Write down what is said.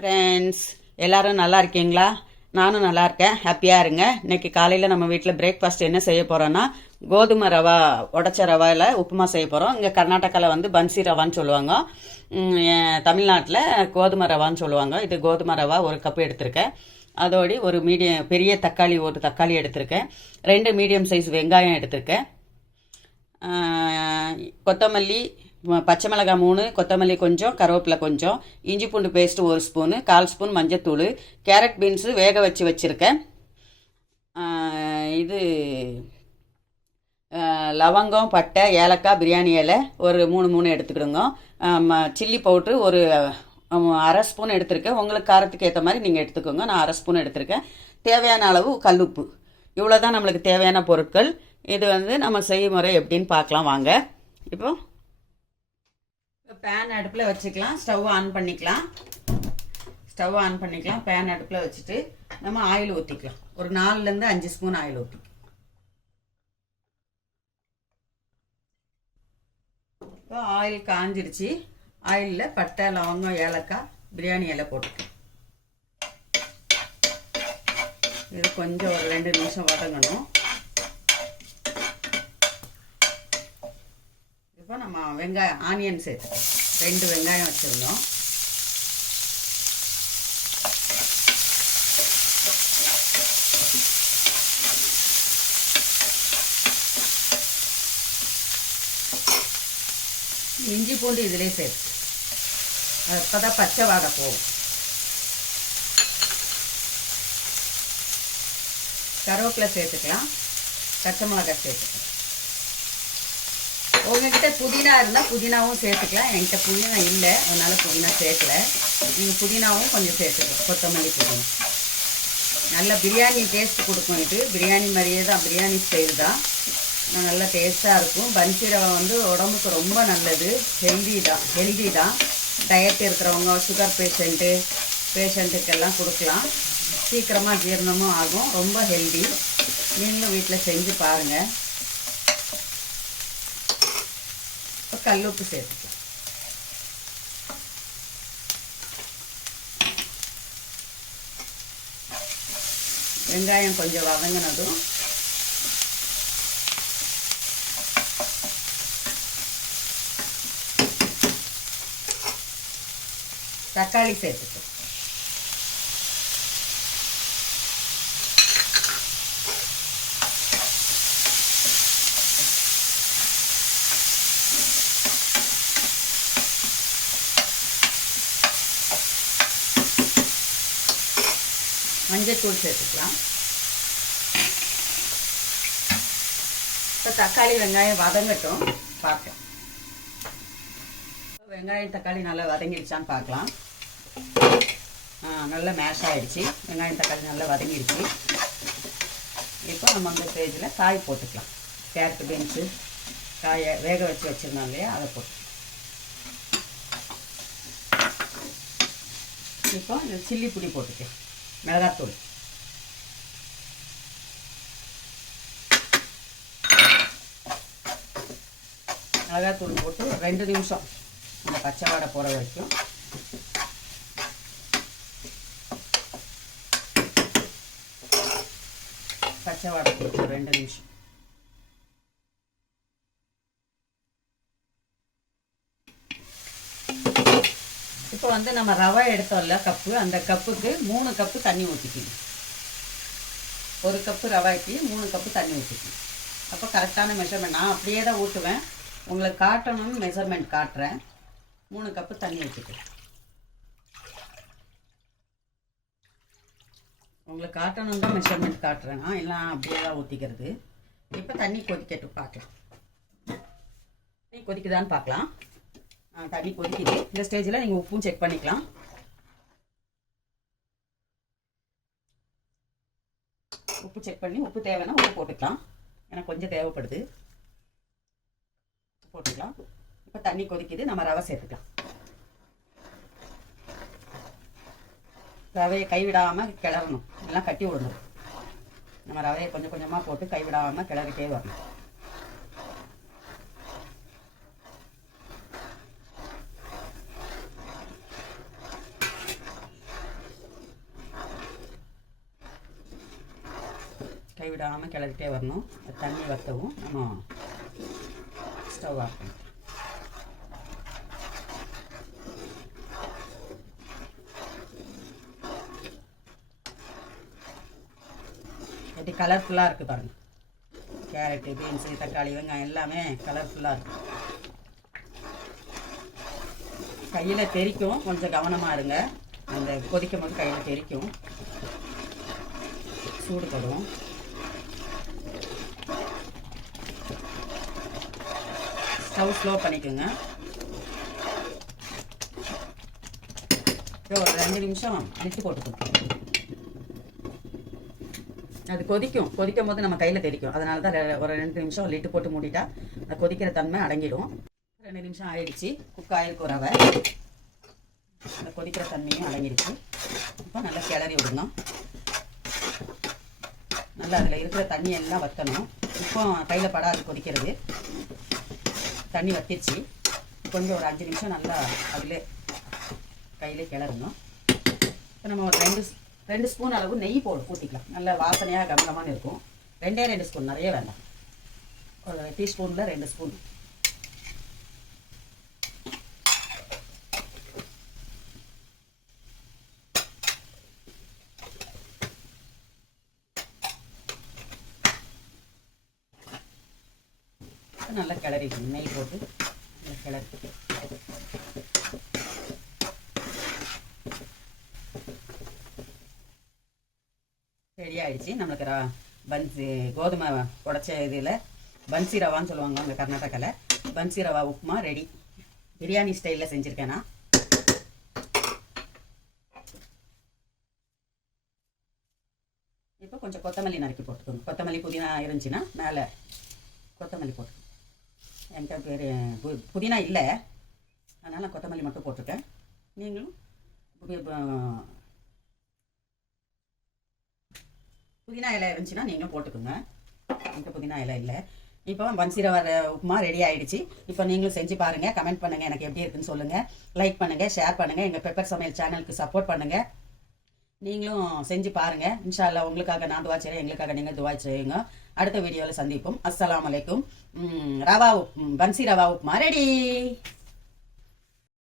Friends, எல்லோரும் நல்லா இருக்கீங்களா? நானும் நல்லா இருக்கேன். ஹாப்பியாக இருங்க. இன்றைக்கி காலையில் நம்ம வீட்டில் பிரேக்ஃபாஸ்ட் என்ன செய்ய போகிறோன்னா, கோதுமை ரவா உடச்ச ரவாயில் உப்புமா செய்ய போகிறோம். இங்கே கர்நாடகாவில் வந்து பன்சி ரவான்னு சொல்லுவாங்க. தமிழ்நாட்டில் கோதுமை ரவான்னு சொல்லுவாங்க. இது கோதுமை ரவா ஒரு கப்பு எடுத்திருக்கேன். அதோடு ஒரு பெரிய தக்காளி ஒரு தக்காளி எடுத்திருக்கேன். 2 மீடியம் சைஸ் வெங்காயம் எடுத்திருக்கேன். கொத்தமல்லி, பச்சை மிளகாய் 3, கொத்தமல்லி கொஞ்சம், கருவேப்பிலை கொஞ்சம், இஞ்சி பூண்டு பேஸ்ட்டு 1 ஸ்பூனு, 1/4 ஸ்பூன் மஞ்சத்தூள், கேரட் பீன்ஸு வேக வச்சுருக்கேன். இது லவங்கம், பட்டை, ஏலக்காய், பிரியாணி இலை ஒரு 3 எடுத்துக்கிடுங்க. சில்லி பவுட்ரு ஒரு 1/2 ஸ்பூன் எடுத்திருக்கேன். உங்களுக்கு காரத்துக்கு ஏற்ற மாதிரி நீங்கள் எடுத்துக்கோங்க. நான் 1/2 ஸ்பூன் எடுத்திருக்கேன். தேவையான அளவு கல்லுப்பு. இவ்வளோ தான் நம்மளுக்கு தேவையான பொருட்கள். இது வந்து நம்ம செய்முறை எப்படின்னு பார்க்கலாம் வாங்க. இப்போ பேன் அடுப்பில் வச்சுக்கலாம். ஸ்டவ் ஆன் பண்ணிக்கலாம். பேன் அடுப்பில் வச்சுட்டு நம்ம ஆயில் ஊற்றிக்கலாம். ஒரு 4லேருந்து 5 ஸ்பூன் ஆயில் ஊற்றிக்கலாம். இப்போ ஆயில் காஞ்சிடுச்சு. ஆயிலில் பட்டை, லவங்கம், ஏலக்காய், பிரியாணி இலை போட்டுக்கலாம். இது கொஞ்சம் ஒரு 2 நிமிஷம் வதங்கணும். இப்போ நம்ம வெங்காயம் ஆனியன் சேர்த்துக்கலாம். 2 வெங்காயம் வச்சுருந்தோம். இஞ்சி பூண்டு இதிலே சேர்த்து அப்போ தான் பச்சை வாடை போகும். கருவேப்பிலை சேர்த்துக்கலாம். பச்சை மிளகாய் சேர்த்துக்கலாம். உங்ககிட்ட புதினா இருந்தால் புதினாவும் சேர்த்துக்கலாம். என்கிட்ட புதினா இல்லை, அதனால் புதினா சேர்க்கல. நீங்கள் புதினாவும் கொஞ்சம் சேர்த்துக்கலாம். கொத்தமல்லி, புதினா நல்ல பிரியாணி டேஸ்ட் கொடுக்கும். இது பிரியாணி மாதிரியே தான், பிரியாணி ஸ்டைல் தான். நல்லா டேஸ்ட்டாக இருக்கும். பன்சி ரவை வந்து உடம்புக்கு ரொம்ப நல்லது. ஹெல்தி தான். டயட் இருக்கிறவங்க, சுகர் பேஷண்ட்டுக்கெல்லாம் கொடுக்கலாம். சீக்கிரமாக ஜீரணமும் ஆகும். ரொம்ப ஹெல்தி. நீங்களும் வீட்டில் செஞ்சு பாருங்கள். இப்போ கல்லுப்பு சேர்த்துக்கலாம். வெங்காயம் கொஞ்சம் வதங்கினதும் தக்காளி சேர்த்துக்கலாம். மஞ்சத்தூள் சேர்த்துக்கலாம். இப்போ தக்காளி வெங்காயம் வதங்கட்டும் பார்க்கலாம். வெங்காயம் தக்காளி நல்லா வதங்கிடுச்சான்னு பார்க்கலாம். நல்லா மேஷ் ஆகிடுச்சு. வெங்காயம் தக்காளி நல்லா வதங்கிடுச்சு. இப்போ நம்ம அந்த ஸ்டேஜில் காய் போட்டுக்கலாம். கேரட் பீன்ஸு காயை வேக வச்சுருந்தோம் இல்லையா, அதை போட்டு இப்போ இந்த சில்லி பொடி போட்டுக்கலாம். மிளகாத்தூள், போட்டு 2 நிமிஷம் அந்த பச்சை வாடை போகிற வரைக்கும் பச்சை வாடை போட்டு 2 நிமிஷம். இப்போ வந்து நம்ம ரவை எடுத்தோம்ல கப்பு, அந்த கப்புக்கு 3 கப்பு தண்ணி ஊற்றிக்கணும். 1 கப்பு ரவாய்க்கு 3 கப்பு தண்ணி ஊற்றிக்கணும். அப்போ கரெக்டான மெஷர்மெண்ட். நான் அப்படியே தான் ஊற்றுவேன். உங்களுக்கு காட்டணும்னு மெஷர்மெண்ட் காட்டுறேன். 3 கப்பு தண்ணி ஊற்றிக்கலாம். உங்களுக்கு காட்டணும் தான் மெஷர்மெண்ட் காட்டுறேன். எல்லாம் அப்படியே தான் ஊற்றிக்கிறது. இப்போ தண்ணி கொதிக்கட்டும் பார்க்கலாம். தண்ணி கொதிக்குதான்னு பார்க்கலாம். தண்ணி கொதிக்குது. இந்த ஸ்டேஜில் நீங்கள் உப்பும் செக் பண்ணிக்கலாம். உப்பு செக் பண்ணி உப்பு தேவைன்னா உப்பு போட்டுக்கலாம். எனக்கு கொஞ்சம் தேவைப்படுது, போட்டுக்கலாம். இப்போ தண்ணி கொதிக்குது. நம்ம ரவை சேர்த்துக்கலாம். ரவையை கைவிடாமல் கிளறணும், எல்லாம் கட்டி விடணும். நம்ம ரவையை கொஞ்சம் கொஞ்சமாக போட்டு கைவிடாமல் கிளறிட்டே வரணும். கைவிடாமல் கிளறிட்டே வரணும். தண்ணி வற்றவும் நம்ம ஸ்டவ் ஆஃப் பண்ணணும். எப்படி கலர்ஃபுல்லாக இருக்குது பாருங்கள். கேரட்டு, பீன்ஸு, தக்காளி, வெங்காயம் எல்லாமே கலர்ஃபுல்லாக இருக்குது. கையில் தெறிக்கும், கொஞ்சம் கவனமாக இருங்க. அந்த கொதிக்கும் போது கையில் தெறிக்கும், சூடுபடும். ஸ்டவ் ஸ்லோ பண்ணிக்கோங்க. ஒரு 2 நிமிஷம் லிட்டு போட்டுக்கணும். அது கொதிக்கும் போது நம்ம கையில் தெரிக்கும். அதனால தான் ஒரு 2 நிமிஷம் லிட்டு போட்டு மூடிட்டா அது கொதிக்கிற தன்மை அடங்கிடும். 2 நிமிஷம் ஆயிடுச்சு. குக்காயிருக்கு ரவை அந்த கொதிக்கிற தன்மையும் அடங்கிடுச்சு. இப்போ நல்லா கிளறி விடணும். நல்லா அதில் இருக்கிற தண்ணி எல்லாம் வற்றணும். இப்போ கையில் படாது கொதிக்கிறது. தண்ணி வத்திடுச்சு. கொஞ்சம் ஒரு 5 நிமிஷம் நல்லா அதில் கையிலே கிளறணும். இப்போ நம்ம ஒரு 2 ஸ்பூன் அளவு நெய் ஊற்றிக்கலாம். நல்ல வாசனையாக கமகமான இருக்கும். 2 ஸ்பூன், நிறைய வேண்டாம். ஒரு டீஸ்பூனில் 2 ஸ்பூன். நல்லா கிளறிக்கணும். நெய் போட்டு நல்லா கிளறி ரெடி ஆகிடுச்சு. நம்மளுக்கு பன்சி கோதுமை உடச்ச இதில் பன்சி ரவான்னு சொல்லுவாங்க அங்கே கர்நாடகாவில். பன்சி ரவா உப்புமா ரெடி. பிரியாணி ஸ்டைலில் செஞ்சுருக்கேன் நான். இப்போ கொஞ்சம் கொத்தமல்லி நறுக்கி போட்டுக்கோங்க. கொத்தமல்லி, புதினா இருந்துச்சுன்னா மேலே கொத்தமல்லி போட்டுக்கோங்க. என்கிட்ட புதினா இல்லை, அதனால் நான் கொத்தமல்லி மட்டும் போட்டிருக்கேன். நீங்களும் புதினா இலை இருந்துச்சுன்னா நீங்களும் போட்டுக்கோங்க. என்கிட்ட புதினா இலை இல்லை. இப்போ பன்சி ரவா உப்புமா ரெடி ஆகிடுச்சு. இப்போ நீங்களும் செஞ்சு பாருங்கள். கமெண்ட் பண்ணுங்கள், எனக்கு எப்படி இருக்குன்னு சொல்லுங்கள். லைக் பண்ணுங்கள், ஷேர் பண்ணுங்கள். எங்கள் பெப்பர் சமையல் சேனலுக்கு சப்போர்ட் பண்ணுங்கள். நீங்களும் செஞ்சு பாருங்கள். இன்ஷா அல்லாஹ் உங்களுக்காக நான் துவா செய்கிறேன், எங்களுக்காக நீங்கள் துவா செய்யுங்க. அடுத்த வீடியோவில் சந்திப்போம். அஸ்ஸலாமு அலைக்கும். பன்சி ரவா உப்புமா ரெடி.